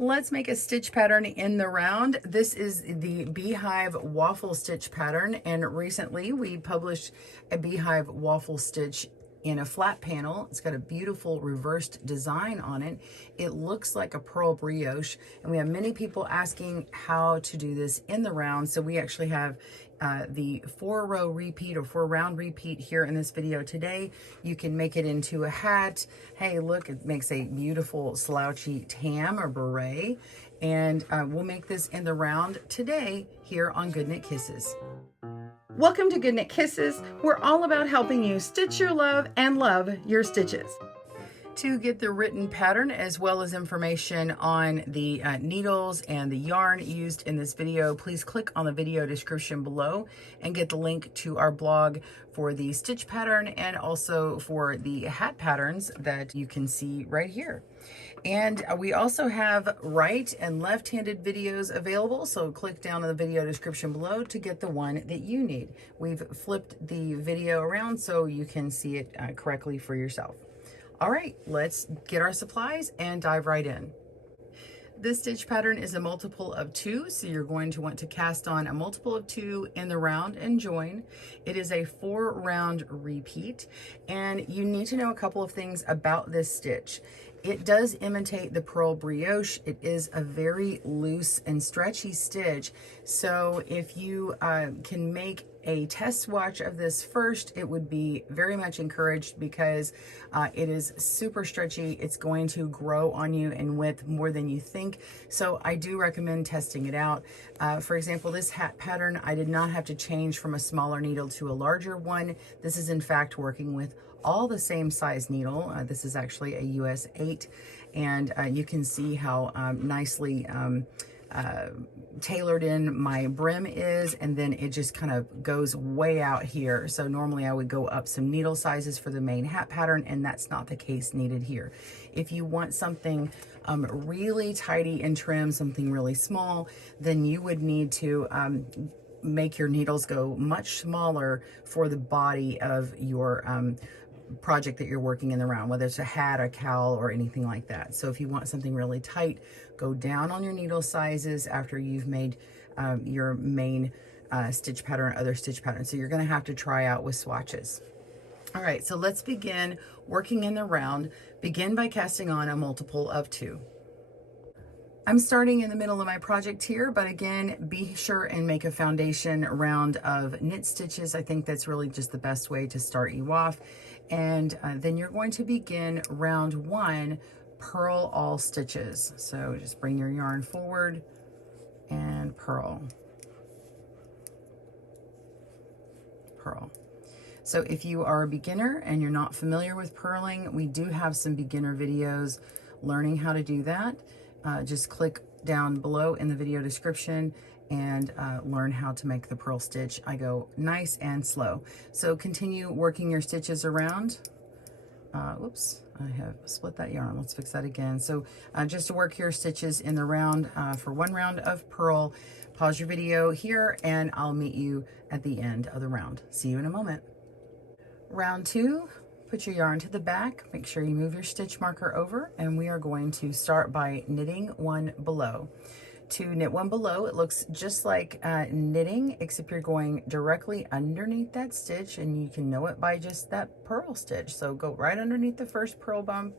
Let's make a stitch pattern in the round. This is the Beehive Waffle Stitch pattern, and recently we published a Beehive Waffle Stitch in a flat panel. It's got a beautiful reversed design on it. It looks like a Purl brioche, and we have many people asking how to do this in the round. So we actually have the 4-row repeat or 4-round repeat here in this video today. You can make it into a hat. Hey, look, it makes a beautiful slouchy tam or beret. And we'll make this in the round today here on GoodKnit Kisses. Welcome to GoodKnit Kisses. We're all about helping you stitch your love and love your stitches. To get the written pattern as well as information on the needles and the yarn used in this video, please click on the video description below and get the link to our blog for the stitch pattern and also for the hat patterns that you can see right here. And we also have right and left-handed videos available, so click down in the video description below to get the one that you need. We've flipped the video around so you can see it correctly for yourself. All right, let's get our supplies and dive right in. This stitch pattern is a multiple of 2, so you're going to want to cast on a multiple of 2 in the round and join. It is a 4-round repeat, and you need to know a couple of things about this stitch. It does imitate the Purl brioche. It is a very loose and stretchy stitch, so if you can make a test swatch of this first, it would be very much encouraged because it is super stretchy. It's going to grow on you in width more than you think. So I do recommend testing it out. For example, this hat pattern, I did not have to change from a smaller needle to a larger one. This is in fact working with all the same size needle. This is actually a US 8, and you can see how nicely tailored in my brim is, and then it just kind of goes way out here. So normally I would go up some needle sizes for the main hat pattern, and that's not the case needed here. If you want something really tidy and trim, something really small, then you would need to make your needles go much smaller for the body of your project that you're working in the round, whether it's a hat, a cowl, or anything like that. So if you want something really tight, go down on your needle sizes after you've made your main stitch pattern, other stitch patterns. So you're going to have to try out with swatches. All right, so let's begin working in the round. Begin by casting on a multiple of 2. I'm starting in the middle of my project here, but again, be sure and make a foundation round of knit stitches. I think that's really just the best way to start you off. And then you're going to begin round 1, purl all stitches. So just bring your yarn forward and purl. Purl. So if you are a beginner and you're not familiar with purling, we do have some beginner videos learning how to do that. Just click down below in the video description and learn how to make the purl stitch. I go nice and slow. So continue working your stitches around. Whoops, I have split that yarn. Let's fix that again. So just to work your stitches in the round for 1 round of purl, pause your video here and I'll meet you at the end of the round. See you in a moment. Round 2. Put your yarn to the back, make sure you move your stitch marker over, and we are going to start by knitting 1 below. To knit 1 below, it looks just like knitting, except you're going directly underneath that stitch, and you can know it by just that purl stitch. So go right underneath the first purl bump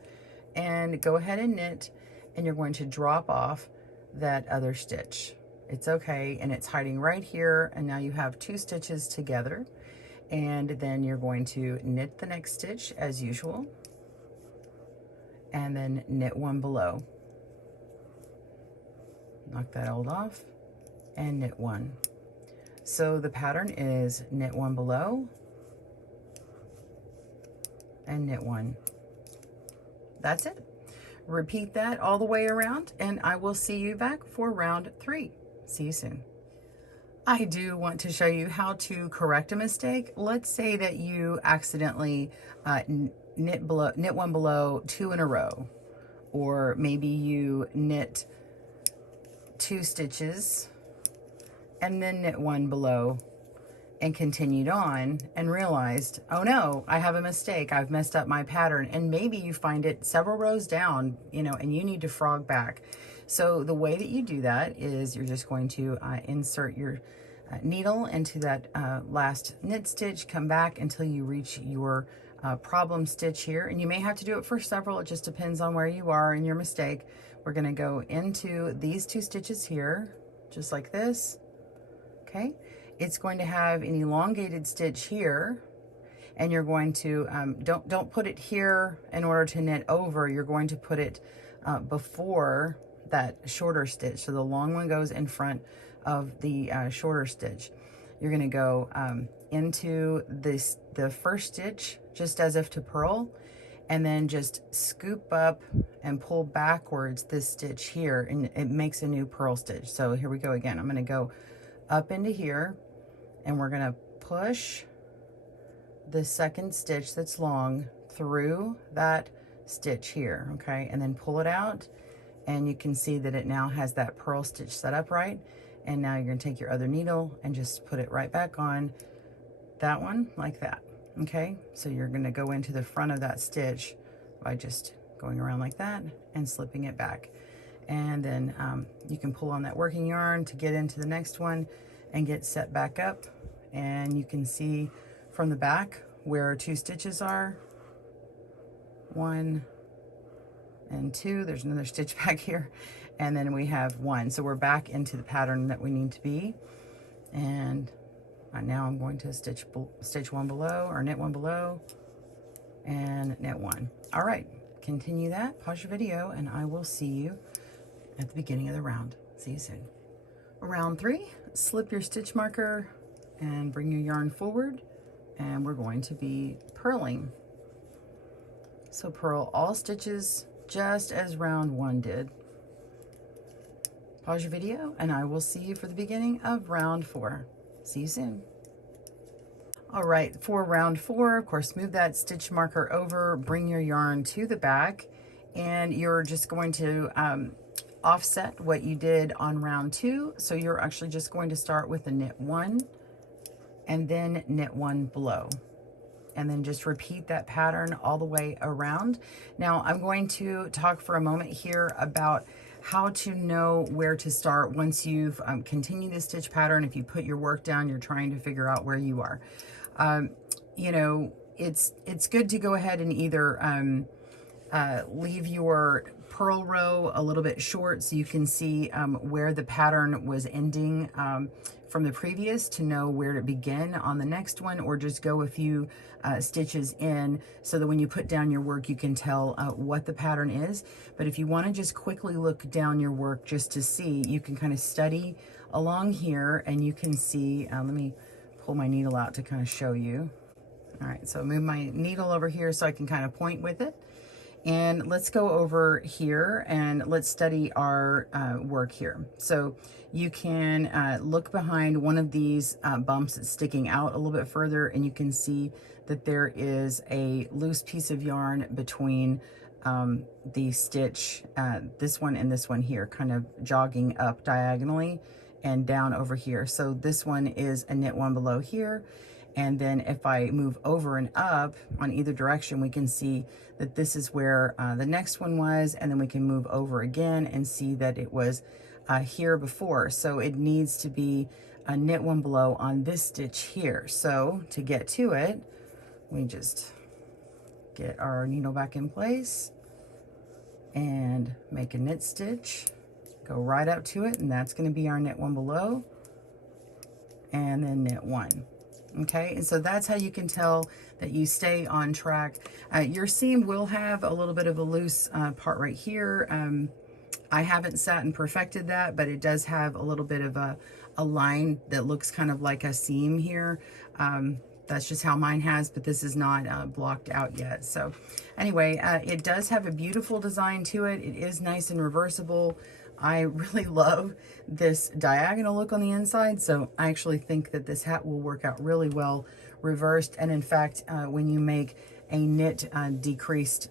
and go ahead and knit, and you're going to drop off that other stitch. It's okay, and it's hiding right here, and now you have 2 stitches together. And then you're going to knit the next stitch as usual, and then knit 1 below. Knock that old off and knit 1. So the pattern is knit 1 below and knit 1. That's it. Repeat that all the way around, and I will see you back for round 3. See you soon. I do want to show you how to correct a mistake. Let's say that you accidentally knit 1 below 2 in a row, or maybe you knit 2 stitches and then knit 1 below and continued on and realized, oh no, I have a mistake. I've messed up my pattern. And maybe you find it several rows down, you know, and you need to frog back. So the way that you do that is you're just going to insert your needle into that last knit stitch, come back until you reach your problem stitch here, and you may have to do it for several. It just depends on where you are and your mistake. We're going to go into these 2 stitches here, just like this. Okay, it's going to have an elongated stitch here, and you're going to don't put it here in order to knit over. You're going to put it before that shorter stitch. So the long one goes in front of the shorter stitch. You're going to go into the first stitch just as if to purl, and then just scoop up and pull backwards this stitch here, and it makes a new purl stitch. So here we go again. I'm going to go up into here, and we're going to push the second stitch that's long through that stitch here, okay, and then pull it out, and you can see that it now has that purl stitch set up right. And now you're going to take your other needle and just put it right back on that one like that. Okay, so you're going to go into the front of that stitch by just going around like that and slipping it back. And then you can pull on that working yarn to get into the next one and get set back up. And you can see from the back where 2 stitches are. 1 and 2. There's another stitch back here. And then we have 1. So we're back into the pattern that we need to be. And now I'm going to stitch 1 below, or knit 1 below, and knit 1. All right, continue that, pause your video, and I will see you at the beginning of the round. See you soon. Round 3, slip your stitch marker and bring your yarn forward, and we're going to be purling. So purl all stitches just as round 1 did. Pause your video, and I will see you for the beginning of round 4. See you soon. All right, for round 4, of course, move that stitch marker over, bring your yarn to the back, and you're just going to offset what you did on round 2. So you're actually just going to start with a knit 1 and then knit 1 below, and then just repeat that pattern all the way around. Now I'm going to talk for a moment here about how to know where to start once you've continued the stitch pattern. If you put your work down, you're trying to figure out where you are. You know, it's good to go ahead and either leave your purl row a little bit short so you can see where the pattern was ending from the previous to know where to begin on the next one, or just go a few stitches in so that when you put down your work you can tell what the pattern is. But if you want to just quickly look down your work just to see, you can kind of study along here, and you can see, let me pull my needle out to kind of show you. All right, so move my needle over here so I can kind of point with it. And let's go over here and let's study our work here. So you can look behind one of these bumps that's sticking out a little bit further, and you can see that there is a loose piece of yarn between the stitch, this one and this one here, kind of jogging up diagonally and down over here. So this one is a knit 1 below here. And then if I move over and up on either direction, we can see that this is where the next one was, and then we can move over again and see that it was here before. So it needs to be a knit 1 below on this stitch here. So to get to it, we just get our needle back in place and make a knit stitch, go right up to it, and that's going to be our knit 1 below, and then knit 1. Okay, and so that's how you can tell that you stay on track. Your seam will have a little bit of a loose part right here. I haven't sat and perfected that, but it does have a little bit of a line that looks kind of like a seam here. That's just how mine has, but this is not blocked out yet. So anyway, it does have a beautiful design to it. It is nice and reversible. I really love this diagonal look on the inside, so I actually think that this hat will work out really well reversed. And in fact, when you make a knit decreased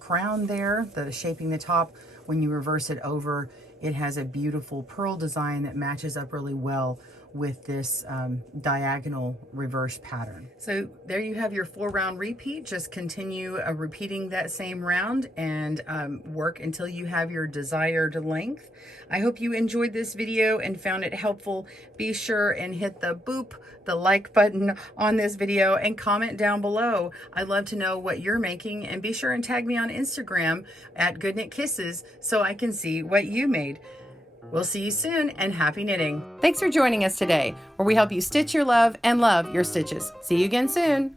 crown there, the shaping the top, when you reverse it over, it has a beautiful purl design that matches up really well with this diagonal reverse pattern. So there you have your 4-round repeat. Just continue repeating that same round and work until you have your desired length. I hope you enjoyed this video and found it helpful. Be sure and hit the like button on this video and comment down below. I'd love to know what you're making, and be sure and tag me on Instagram at GoodKnitKisses so I can see what you made. We'll see you soon, and happy knitting. Thanks for joining us today, where we help you stitch your love and love your stitches. See you again soon.